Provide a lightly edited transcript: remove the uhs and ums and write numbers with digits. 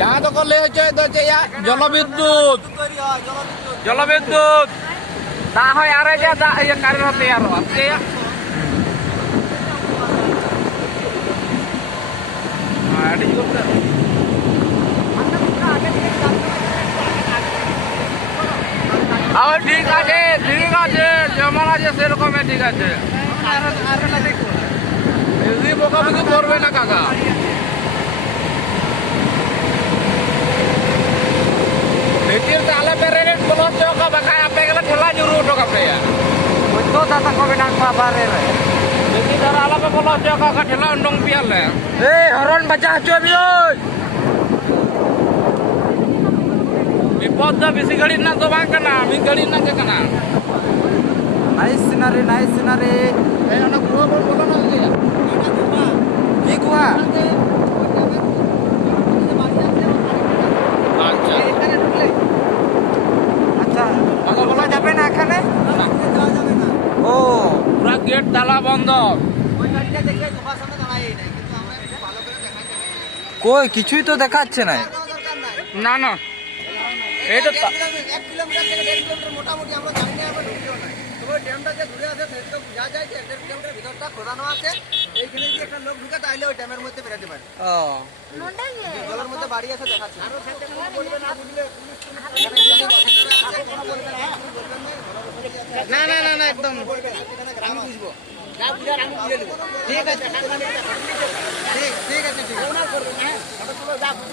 গাঁ তো করলে হচ্ছে জলবিদ্যুৎ জলবিদ্যুৎ তা হয় আর যে কারেন্ট হতে আরো আজকে ঠিক আছে ঠিক আছে যেমন আছে সেরকম ঠিক আছে বকাবকি করবে না কাকা ভিটির তাহলে বেড়ে রেট বলো চোখা বাকায় আপনি গেলে ঠেলা জুড়ু উঠো কাপড়ে ওই তো দাদা কবে না বাবারে ভিটি ধরা আলাপে বলো চোখা ঠেলা উন্ডং পিয়ালে এই হরন বাজা হচ্ছে বিপদ দা বেশি গাড়ির না তো বাং কানা আমি গাড়ির না কে কানা নাইস সিনারি এই অনেক গুয়া বলো না কি গুয়া আচ্ছা আচ্ছা আগে বলা যাবে না এখানে ও পুরা গেট তালা বন্ধ ওই গাড়িটা দেখে তোমার সামনে দাঁড়াই নাই কিন্তু আমরা একটু ভালো করে দেখাই কই কিছুই তো দেখাচ্ছে না না না এই তো 1 কিলোমিটার থেকে 1.5 কিলোমিটার মোটামুটি আমরা জানি না আমরা ঢুকিও না তবে ড্যামটা যে ঘুরে আছে সেটা বোঝা যায় যে 1.5 কিলোমিটার ভিতরটা খোদানো আছে এইখানে যদি একটা লোক ঢুকে তাইলে ওই ড্যামের মধ্যে বেরোতে পারে ও জলের মধ্যে বাড়ি আছে দেখাচ্ছে আরো সেটা বলবে না বুঝলে না না না না একদম আমি বুঝবো যা বুঝার আমি বুঝে নেব ঠিক আছে ঠিক আছে ঠিক আছে